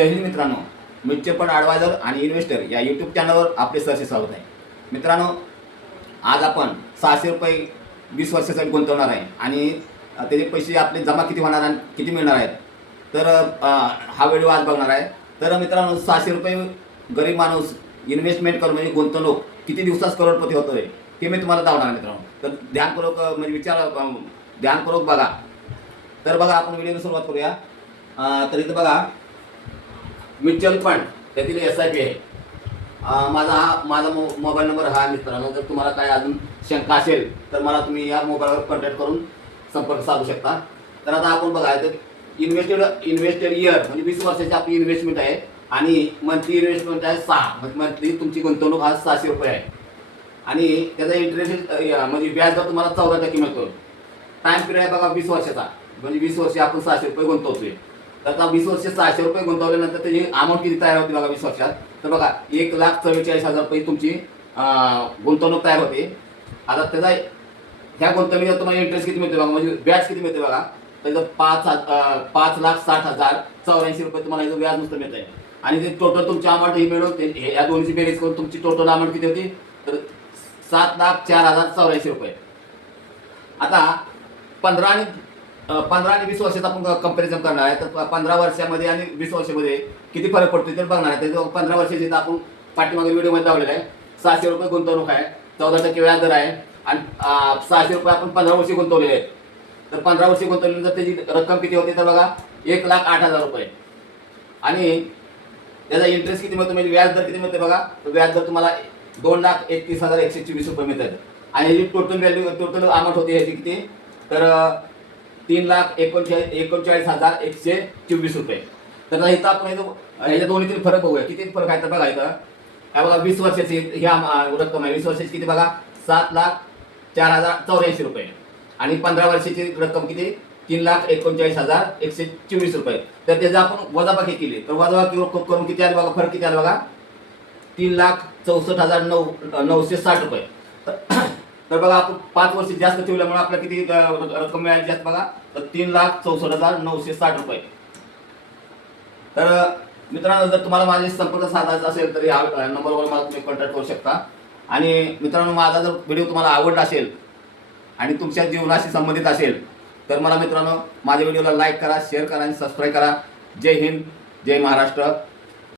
जय हिंद मित्रांनो, mutual fund adviser आणि investor या यूट्यूब चॅनलवर आपले सहर्ष स्वागत आहे. मित्रांनो, आज आपण 600 रुपये 20 वर्षासाठी गुंतवणार आहे आणि त्याचे पैसे आपले जमा किती होणार आणि किती मिळणार आहेत, तर हा व्हिडिओ आज बघणार आहे. तर मित्रांनो, 600 रुपये गरीब माणूस इन्व्हेस्टमेंट करून म्हणजे गुंतवणूक किती दिवसात करोडपती होतो आहे हे मी तुम्हाला दाखवणार आहे. मित्रांनो, तर ध्यानपूर्वक म्हणजे ध्यानपूर्वक बघा. तर बघा, आपण व्हिडिओला सुरुवात करूया. तर इथं बघा, म्युच्युअल फंड त्यातील SIP आहे. माझा मोबाईल नंबर हा मित्रांनो. जर तुम्हाला काय अजून शंका असेल तर मला तुम्ही या मोबाईलवर कॉन्टॅक्ट करून संपर्क साधू शकता. तर आता आपण बघा, तर इन्व्हेस्टेड इयर म्हणजे 20 वर्षाची आपली इन्व्हेस्टमेंट आहे आणि मंथली इन्व्हेस्टमेंट आहे 6, म्हणजे मंथली तुमची गुंतवणूक हा 600 रुपये आहे आणि त्याचा इंटरेस्ट म्हणजे व्याज दर तुम्हाला 14% मिळतो. टाइम पिरियड आहे बघा 20 वर्षाचा, म्हणजे 20 वर्ष आपण 600 रुपये गुंतवतोय. तर आता 20 वर्ष 600 रुपये गुंतवल्यानंतर त्याची अमाऊंट किती तयार होते बघा 20 वर्षात. तर बघा, 1,44,000 रुपये तुमची गुंतवणूक तयार होते. आता त्याचा ह्या गुंतवणुकीचा तुम्हाला इंटरेस्ट किती मिळते बघा, म्हणजे व्याज किती मिळते बघा. त्याचं 5,60,084 रुपये तुम्हाला याचं व्याज नुसतं मिळत आहे. आणि ते टोटल तुमची अमाऊंट ही मिळून या दोन्हीची बेरीज करून तुमची टोटल अमाऊंट किती होती, तर 7,04,084 रुपये. आता 15 आणि 20 वर्षाचा आपण कंपॅरिझन करणार आहे. तर 15 वर्षामध्ये आणि 20 वर्षामध्ये किती फरक पडतो ते बघणार आहे. तर 15 वर्षाची तर आपण पाठीमागे व्हिडिओमध्ये दाखवलेलं आहे. 600 रुपये गुंतवणूक आहे, 14% व्याज दर आहे आणि 600 रुपये आपण 15 वर्षी गुंतवलेले आहेत. तर 15 वर्षी गुंतवल्यानंतर त्याची रक्कम किती होती तर बघा 1,08,000 रुपये. आणि त्याचा इंटरेस्ट किती मिळतो म्हणजे व्याज दर किती मिळते बघा. तर व्याज दर तुम्हाला 2,31,124 रुपये मिळतात. आणि ही टोटल अमाऊंट होती ह्याची किती, तर 3,39,124 रुपये. तर इथं आपण ह्याच्या दोन्हीतील फरक बघूया. किती फरक आहे तर बघा, इथं काय बघा 20 वर्षाची ही रक्कम आहे. 20 वर्षाची किती बघा 7,04,084 रुपये आणि 15 वर्षाची रक्कम किती 3,39,124 रुपये. तर त्याचं आपण वजाबाकी केली तर वजाबाकी करून किती आले बघा, फरक किती आला बघा 3,64,960 रुपये. तर बघा, आपण 5 वर्ष जास्त ठेवल्यामुळे आपल्याला किती रक्कम मिळाली जास्त बघा, तर 3,64,960 रुपये. तर मित्रांनो, जर तुम्हाला माझे संपर्क साधायचा असेल तर या नंबरवर मला तुम्ही कॉन्टॅक्ट करू शकता. आणि मित्रांनो, माझा जर व्हिडिओ तुम्हाला आवडला असेल आणि तुमच्या जीवनाशी संबंधित असेल तर मला मित्रांनो माझ्या व्हिडिओला लाईक करा, शेअर करा आणि सबस्क्राईब करा. जय हिंद, जय महाराष्ट्र.